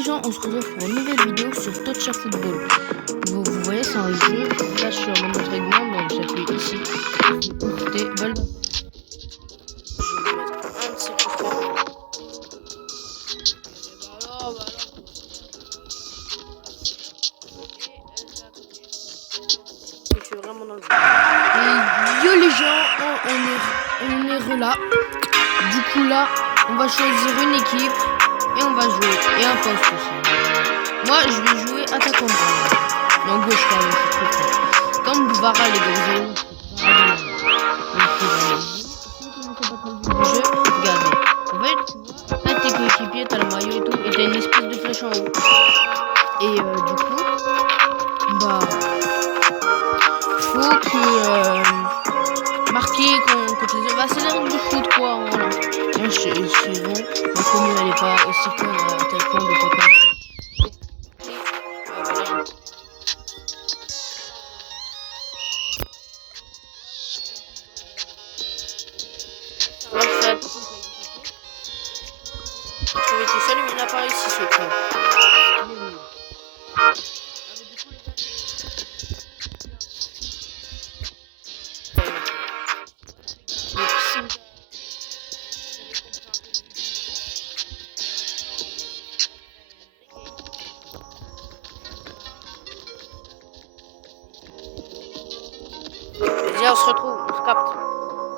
les gens, on se retrouve pour une nouvelle vidéo sur Touch Football. Vous voyez, c'est un jeu. Là, je suis en mode règlement, donc j'appuie ici. Écoutez, balle. Je vais mettre un de ces coups francs. Je suis vraiment dans le jeu. Et yo les gens, on est là. Du coup là, on va choisir une équipe et on va jouer. Et un poste aussi. Moi, je vais jouer attaquant droit. Non, gauche, pardon, c'est trop fort. Comme Bouvara, les gars, vous avez le jeu. Regardez. En fait, là, tes coéquipiers, t'as le maillot et tout, et t'as une espèce de flèche en haut. Et du coup, bah, faut que marquer contre les autres. Bah, c'est la règle du foot, quoi. Voilà. Moi, c'est bon. Ma commune, elle est pas aussi conne à tel point de pas connaître. J'avais été seul, mais il n'a pas réussi ce coup. Déjà, on se retrouve, on se capte.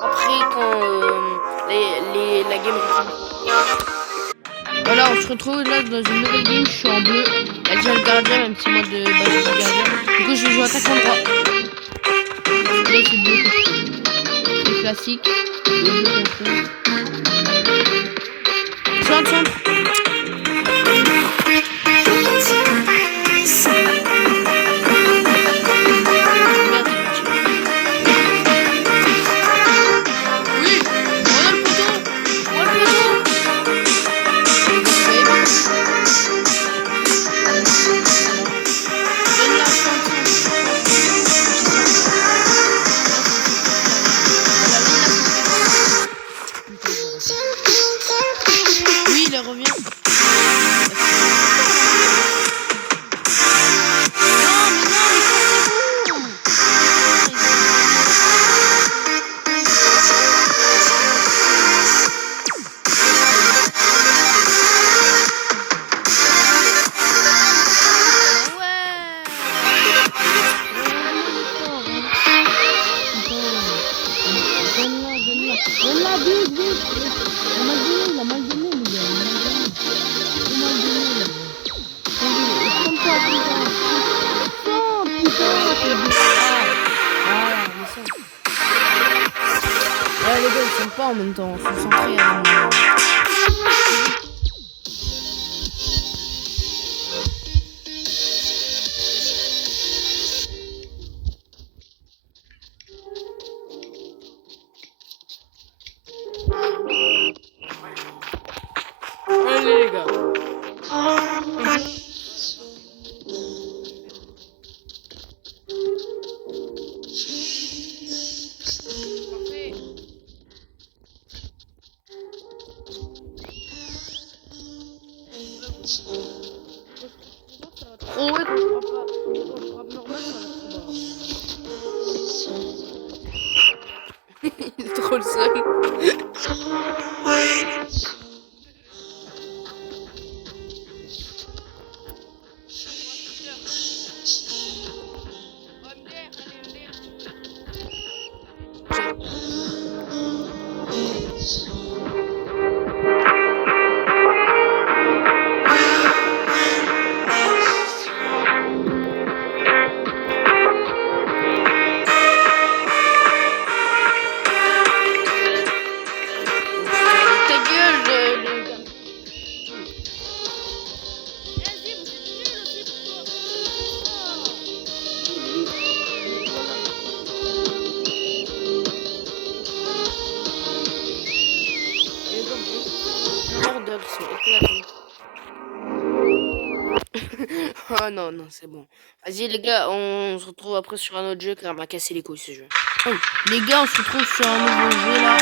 Après, quand la game reprend. Voilà, on se retrouve là dans une nouvelle game. Je suis en bleu. Il y a déjà le gardien, même si moi de base je suis gardien. Du coup, je vais jouer attaquant droit. Là, c'est bleu. C'est classique. Le bleu confus. Centre. Oui, il revient. Ouais, les gars, ils sont pas en même temps, faut centrer à un moment. Allez, les gars. Oh ouais, quand je frappe normal, ça va être trop bas. Il est trop le seul. Oh non, non, c'est bon. Vas-y les gars, on se retrouve après sur un autre jeu car on m'a cassé les couilles ce jeu. Oh, les gars, on se retrouve sur un nouveau jeu là. En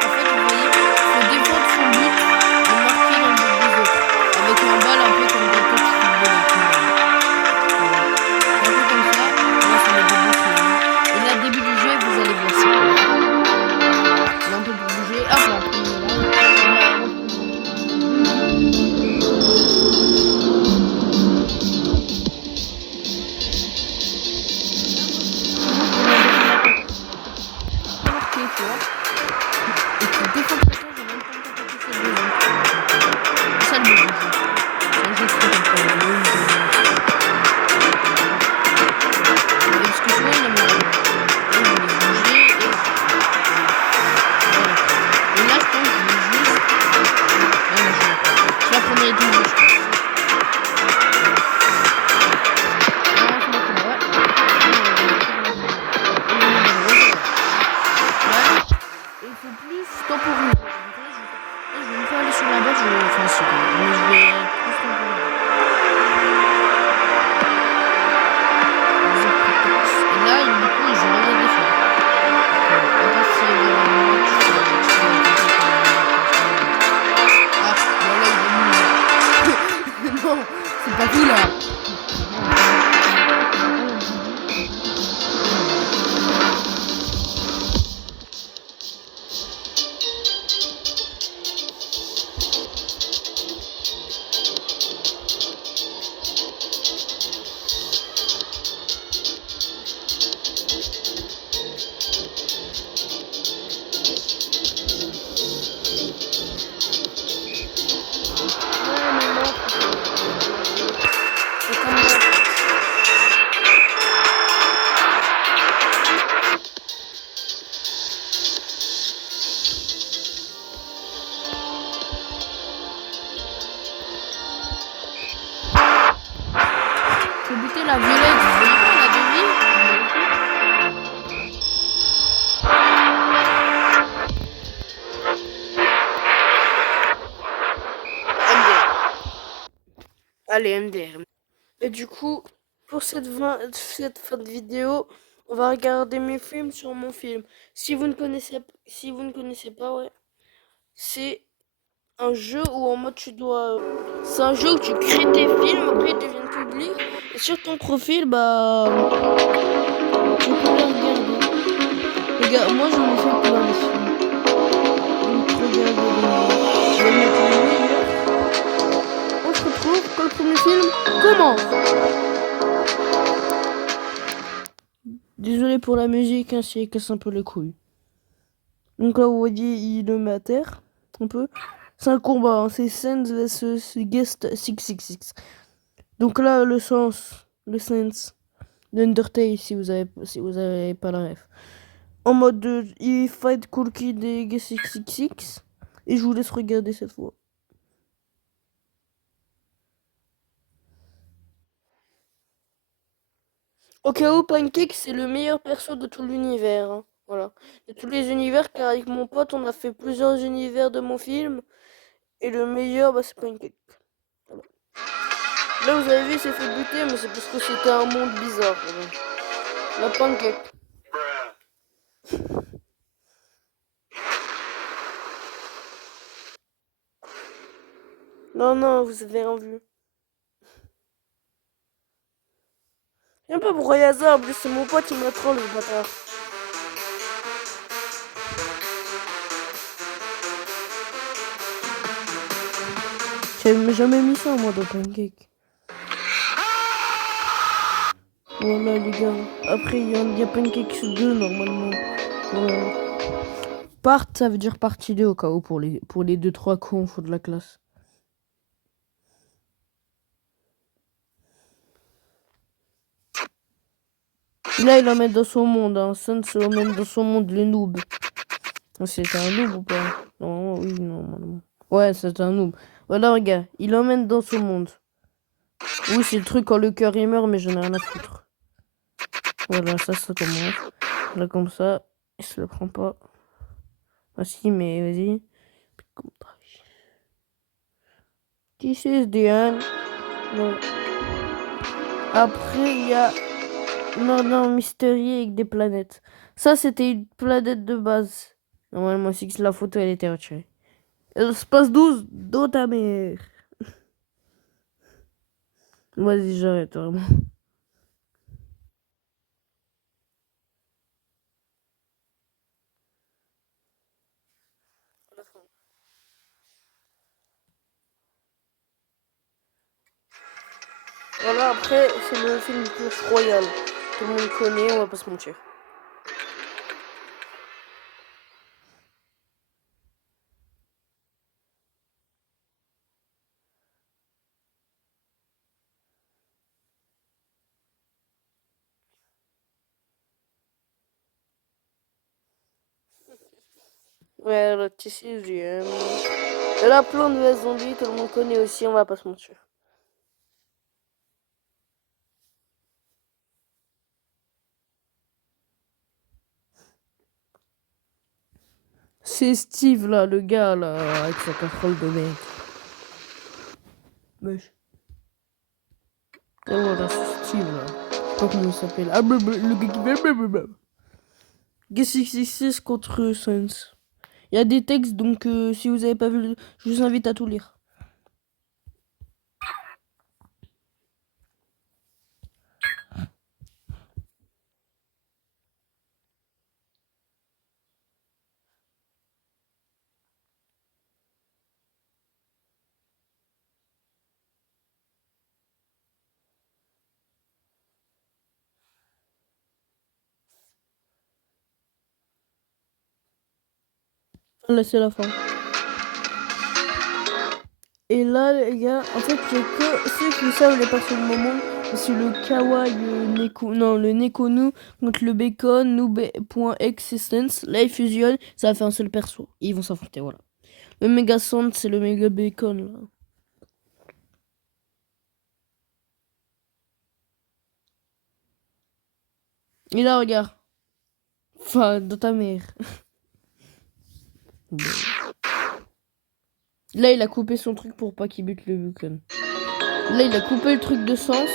fait, vous voyez, il faut défendre son but et marquer dans le but des autres. Avec un C'est pas tout là. Faut buter la violette, vous voyez pas la devise? MDR. Allez, MDR. Et du coup, pour cette fin de vidéo, on va regarder mes films sur mon film. Si vous ne connaissez pas, ouais, c'est un jeu où en mode tu dois. C'est un jeu où tu crées tes films, après ils deviennent publics. Et sur ton profil, bah. Tu peux les regarder. Regarde, moi j'en ai fait plein de films. Donc regardez-les. Je vais mettre les meilleurs. On se retrouve quand le premier film commence. Désolé pour la musique, hein, si elle casse un peu les couilles. Donc là, vous voyez, il le met à terre, un peu. C'est un combat, hein, c'est Sans vs Guest 666. Donc là, le sens d'Undertale, si vous avez pas la ref. En mode de, il fight Cool Kid et Guest 666. Et je vous laisse regarder cette fois. Au cas où, Pancake, c'est le meilleur perso de tout l'univers. Hein. Voilà. De tous les univers, car avec mon pote, on a fait plusieurs univers de mon film. Et le meilleur, bah, c'est Pancake. Voilà. Là, vous avez vu, il s'est fait buter, mais c'est parce que c'était un monde bizarre. Voilà. La Pancake. Non, non, vous avez rien vu. Je sais pas pourquoi il y a ça, en plus c'est mon pote, il m'a troll, le bâtard. J'avais jamais mis ça, moi, dans Pancake. Voilà, les gars. Après, il y a Pancake 2, normalement. Voilà. Part, ça veut dire partie 2, au cas où, pour les 2-3 cons, faut de la classe. Là, il l'emmène dans son monde, hein. Sun se l'emmène dans son monde, le noob. C'était un noob ou pas? Non, oui, non. Ouais, c'est un noob. Voilà, regarde, il l'emmène dans son monde. Oui, c'est le truc quand le cœur il meurt, mais j'en ai rien à foutre. Voilà, ça commence. Là, comme ça, il se le prend pas. Ah si, mais vas-y. This is the end. Non. Après, il y a... Non, Mystery avec des planètes. Ça, c'était une planète de base. Normalement, c'est que la photo, elle était retirée. Espace 12, dans ta mère. Vas-y, j'arrête, vraiment. Voilà, après, c'est le film Clash Royale. Tout le monde connaît, on va pas se mentir. Ouais, le tissu, la plante de la zombie, tout le monde connaît aussi, on va pas se mentir. C'est Steve là, le gars là, avec sa casserole de mec. Wesh. Et voilà, c'est Steve là. Je sais pas comment il s'appelle. Ah, le gars qui fait. Guess 666 contre Science. Il y a des textes, donc si vous avez pas vu, je vous invite à tout lire. Là, c'est la fin. Et là, les gars, en fait, il n'y a que ceux qui savent les persos du moment. C'est le Kawaii Neko, non, le Nekonu contre le Bacon, Noob.existence. Là, ils fusionnent, ça va faire un seul perso. Ils vont s'affronter, voilà. Le Mega Sand, c'est le Mega Bacon, là. Et là, regarde. Enfin, dans ta mère. Bon. Là, il a coupé son truc pour pas qu'il bute le Bacon. Là, il a coupé le truc de Sense,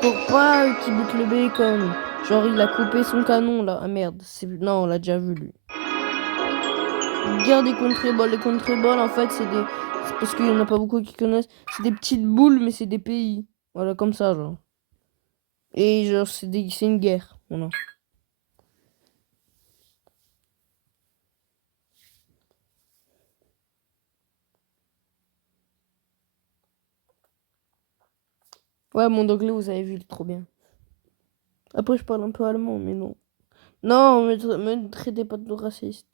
pour pas qu'il bute le Bacon. Genre, il a coupé son canon, là. Ah, merde. Non, on l'a déjà vu, lui. Regarde les contreballes. Les contreballes, en fait, c'est parce qu'il y en a pas beaucoup qui connaissent. C'est des petites boules, mais c'est des pays. Voilà, comme ça, genre. Et genre, c'est une guerre. Voilà. Ouais, mon anglais, vous avez vu, il est trop bien. Après, je parle un peu allemand, mais non. Non, me traitez pas de raciste.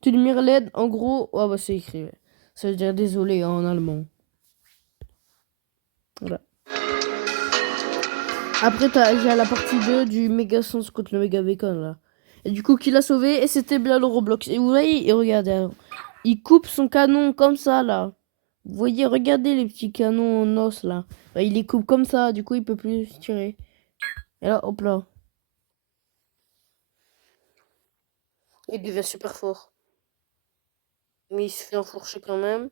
Tu le mirled, en gros, ouais, bah c'est écrit. Ouais. Ça veut dire désolé en allemand. Voilà. Après, j'ai la partie 2 du Mega Sens contre le Mega Bacon, là. Et du coup, qui l'a sauvé, et c'était bien le Roblox. Et vous voyez, et regardez, hein, il coupe son canon comme ça, là. Vous voyez, regardez les petits canons en os, là. Bah, il les coupe comme ça, du coup, il peut plus tirer. Et là, hop là. Il devient super fort. Mais il se fait enfourcher quand même.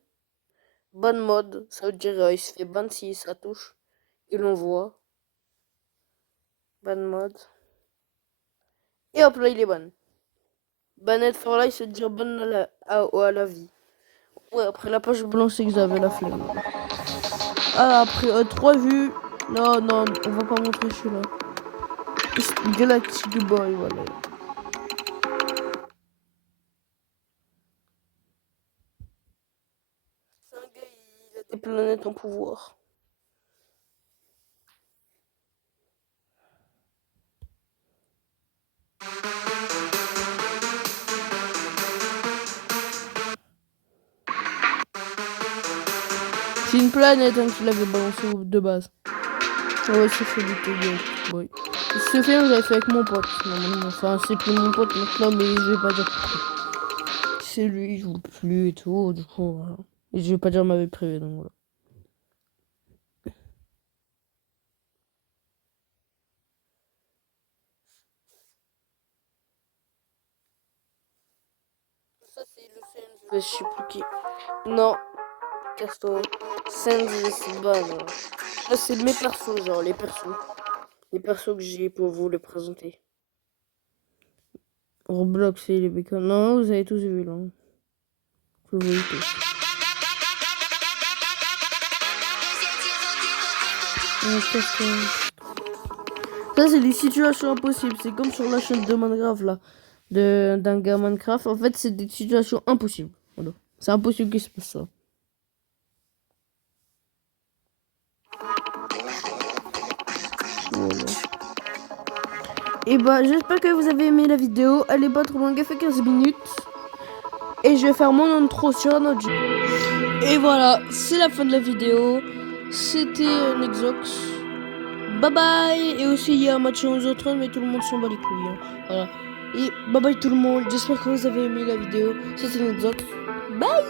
Bonne mode, ça veut dire il se fait ban si ça touche. Il l'envoie. Bonne mode. Et hop là, il est ban. Banette for life, c'est dire bonne à la vie. Ouais, après la page blanche, c'est que j'avais la flemme. Ah, après 3 vues. Non, non, on va pas montrer celui-là. Galactic Boy, voilà. C'est un gars, il a des planètes en pouvoir. C'est une planète hein, qu'il avait balancé de base. Ouais, c'est fait du Galactic Boy. Ce film, j'avais fait avec mon pote. Normalement. Enfin, c'est plus mon pote maintenant, mais je vais pas dire pourquoi. C'est lui, il joue plus et tout, du coup, voilà. Et je vais pas dire ma vie privée, donc voilà. Ça, c'est le Sens. Je sais plus qui. Non, Casto. Sens, c'est pas, genre. Là, c'est mes persos, genre, les persos. Les persos que j'ai pour vous les présenter. Roblox et les bacon. Non, vous avez tous vu, là. Vous voyez tous. Ça, c'est des situations impossibles. C'est comme sur la chaîne de Minecraft, là. D'un gars Minecraft. En fait, c'est des situations impossibles. Voilà. C'est impossible qu'il se passe ça. Voilà. Et bah, j'espère que vous avez aimé la vidéo. Elle est pas trop longue, elle fait 15 minutes. Et je vais faire mon intro sur un autre jeu. Et voilà, c'est la fin de la vidéo. C'était un Exox. Bye bye. Et aussi, il y a un match aux autres, mais tout le monde s'en bat les couilles. Hein. Voilà. Et bye bye tout le monde. J'espère que vous avez aimé la vidéo. C'était un Exox. Bye.